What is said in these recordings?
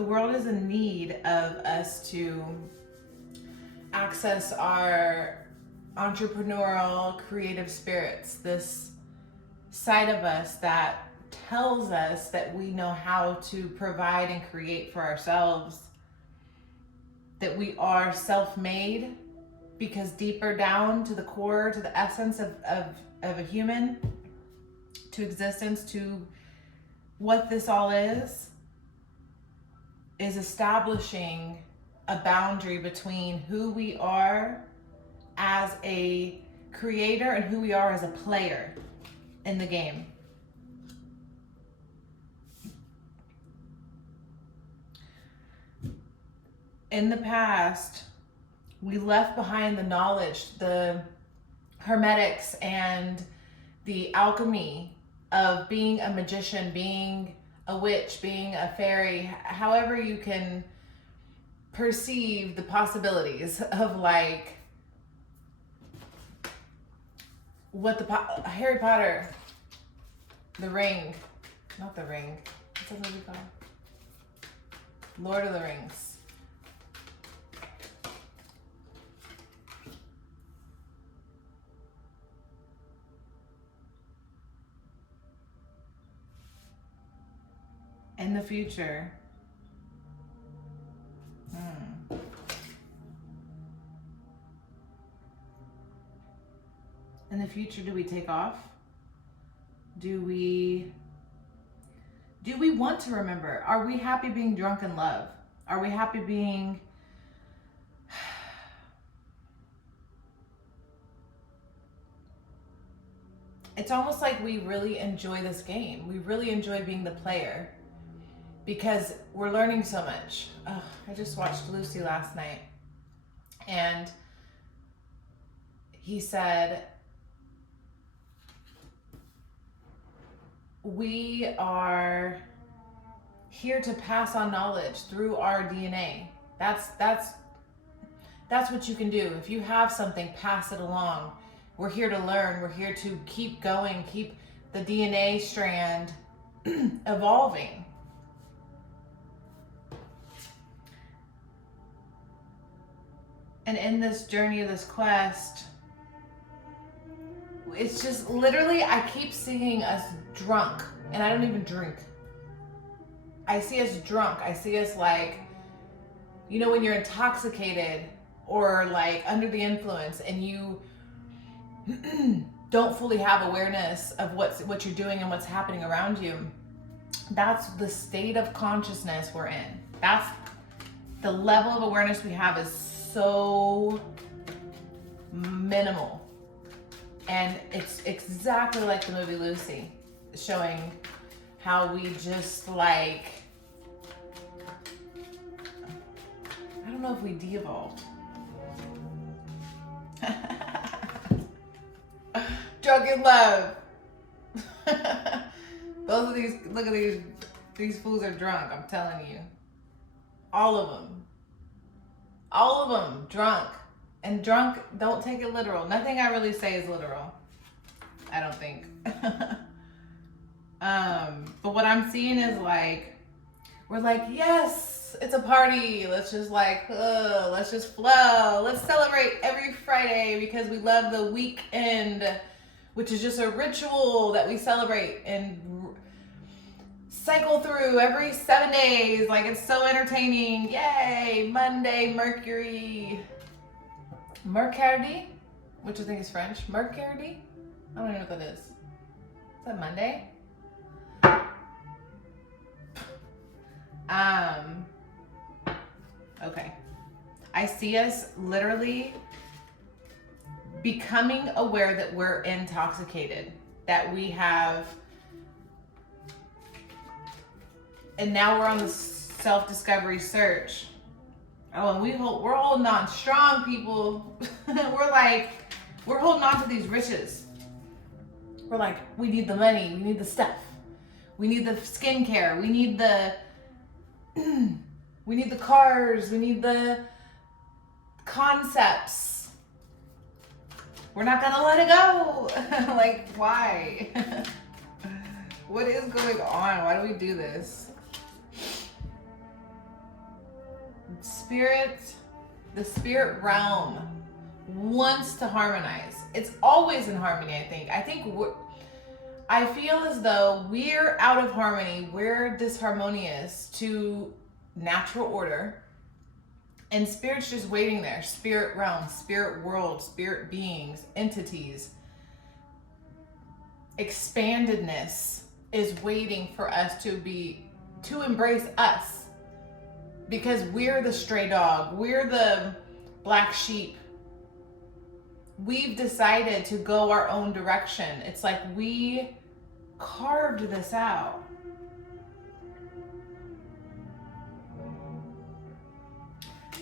The world is in need of us to access our entrepreneurial, creative spirits, this side of us that tells us that we know how to provide and create for ourselves, that we are self-made, because deeper down to the core, to the essence of a human, to existence, to what this all is establishing a boundary between who we are as a creator and who we are as a player in the game. In the past, we left behind the knowledge, the hermetics and the alchemy of being a magician, being a witch, being a fairy, however you can perceive the possibilities of like what the Harry Potter, the ring, not the ring, what's that movie called? Lord of the Rings. In the future, in the future, do we take off? Do we want to remember? Are we happy being drunk in love? Are we happy being it's almost like we really enjoy this game. We really enjoy being the player because we're learning so much. I just watched Lucy last night, and he said, we are here to pass on knowledge through our DNA. That's what you can do. If you have something, pass it along. We're here to learn. We're here to keep going, keep the DNA strand evolving. And in this journey of this quest, it's just literally, I keep seeing us drunk, and I don't even drink. I see us drunk. I see us like, you know, when you're intoxicated or like under the influence and you don't fully have awareness of what you're doing and what's happening around you. That's the state of consciousness we're in. That's the level of awareness we have is so minimal. And it's exactly like the movie Lucy, showing how we just like, I don't know if we de-evolved. Drunk in love. Both of these, look at these fools are drunk, I'm telling you. All of them. All of them drunk. And drunk, don't take it literal. Nothing I really say is literal. I don't think. But what I'm seeing is like, we're like, yes, it's a party. Let's just like, let's just flow. Let's celebrate every Friday because we love the weekend, which is just a ritual that we celebrate and cycle through every 7 days. Like, it's so entertaining. Yay, Monday, Mercury, which I think is French. Mercury? I don't even know what that is. Is that Monday? Okay. I see us literally becoming aware that we're intoxicated, that we have, and now we're on the self-discovery search. Oh, and we're holding on strong, people. we're holding on to these riches. We're like, we need the money, we need the stuff, we need the skincare, we need the cars, we need the concepts. We're not gonna let it go. Like, why? What is going on? Why do we do this? the spirit realm wants to harmonize. It's always in harmony, I think. I feel as though we're out of harmony, we're disharmonious to natural order, and spirit's just waiting there. Spirit realm, spirit world, spirit beings, entities, expandedness is waiting for us to embrace us, because we're the stray dog, we're the black sheep. We've decided to go our own direction. It's like we carved this out.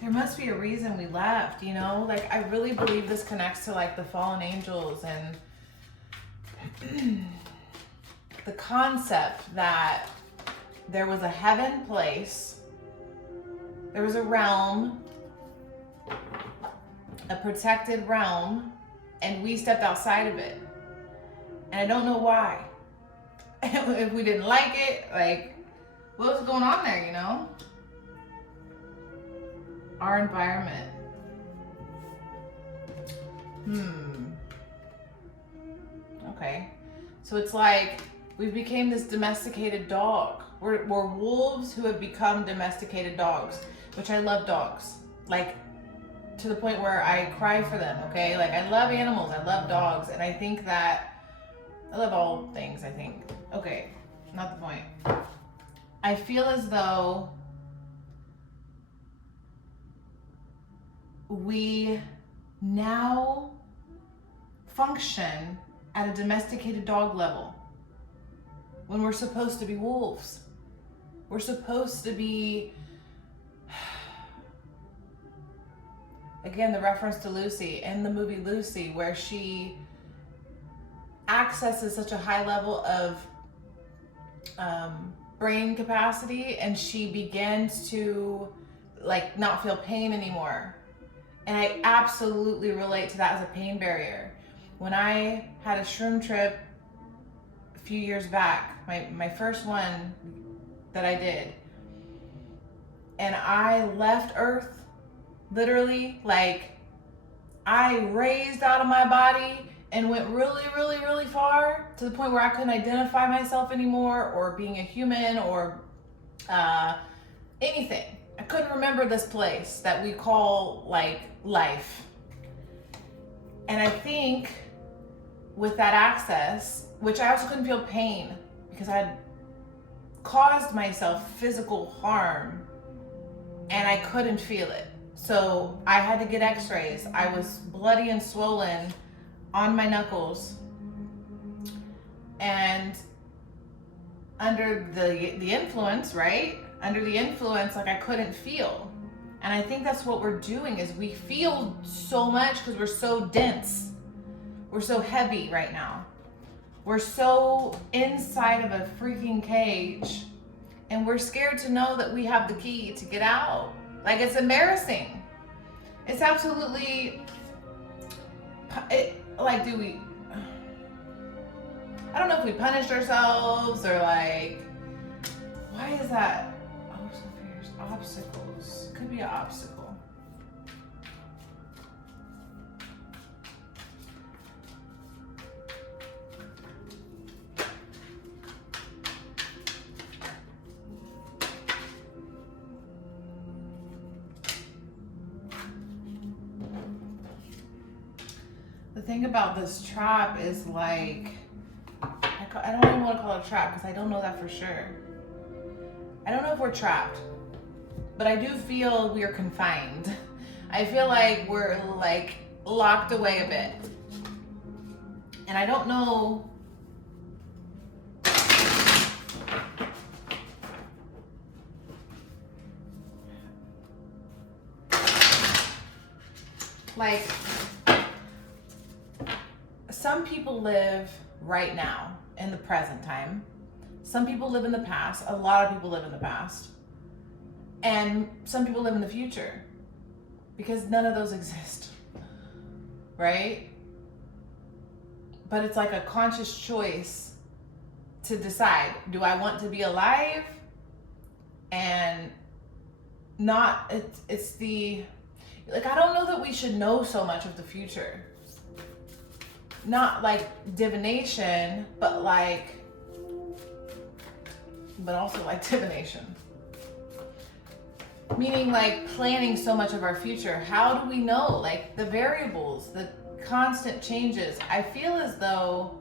There must be a reason we left, you know? Like, I really believe this connects to like the fallen angels and the concept that there was a heaven place, there was a realm, a protected realm, and we stepped outside of it. And I don't know why. If we didn't like it, like, what was going on there, you know? Our environment. Okay. So it's like we became this domesticated dog. We're wolves who have become domesticated dogs, which I love dogs. Like, to the point where I cry for them, okay? Like, I love animals, I love dogs, and I think that, I love all things, I think. Okay, not the point. I feel as though we now function at a domesticated dog level when we're supposed to be wolves. We're supposed to be, again, the reference to Lucy in the movie Lucy, where she accesses such a high level of brain capacity, and she begins to like not feel pain anymore. And I absolutely relate to that as a pain barrier. When I had a shroom trip a few years back, my first one that I did, and I left Earth, literally, like, I raised out of my body and went really, really, really far, to the point where I couldn't identify myself anymore, or being a human, or anything. I couldn't remember this place that we call like life. And I think with that access, which I also couldn't feel pain, because I had caused myself physical harm and I couldn't feel it. So I had to get x-rays. I was bloody and swollen on my knuckles, and under the influence, right? Under the influence, like, I couldn't feel. And I think that's what we're doing, is we feel so much because we're so dense. We're so heavy right now. We're so inside of a freaking cage, and we're scared to know that we have the key to get out. Like, it's embarrassing. It's absolutely, like, I don't know if we punished ourselves, or like, why is that? Oh, so fierce. Obstacles. Could be an obstacle. The thing about this trap is, like, I don't even want to call it a trap, because I don't know that for sure. I don't know if we're trapped, but I do feel we are confined. I feel like we're like locked away a bit. And I don't know. Like, some people live right now in the present time. Some people live in the past. A lot of people live in the past. And some people live in the future, because none of those exist, right? But it's like a conscious choice to decide, do I want to be alive and not, it's the, like, I don't know that we should know so much of the future. Not like divination, but also like divination. Meaning like planning so much of our future. How do we know? Like the variables, the constant changes. I feel as though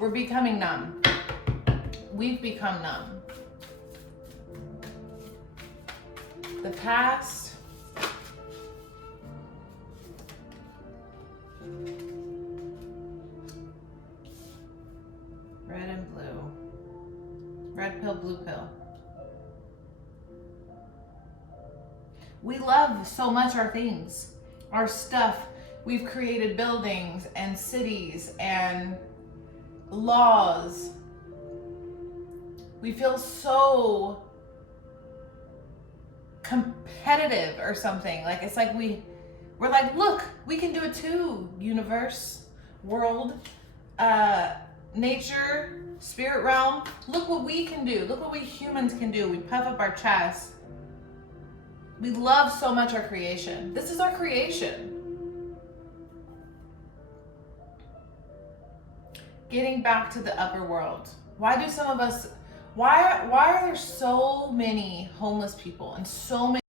we're becoming numb. We've become numb. The past red and blue. Red pill, blue pill. We love so much our things, our stuff. We've created buildings and cities and laws. We feel so competitive or something. Like it's like we're like, look, we can do it too. Universe, world, nature, spirit realm. Look what we can do. Look what we humans can do. We puff up our chest. We love so much our creation. This is our creation. Getting back to the upper world. Why do some of us, why are there so many homeless people and so many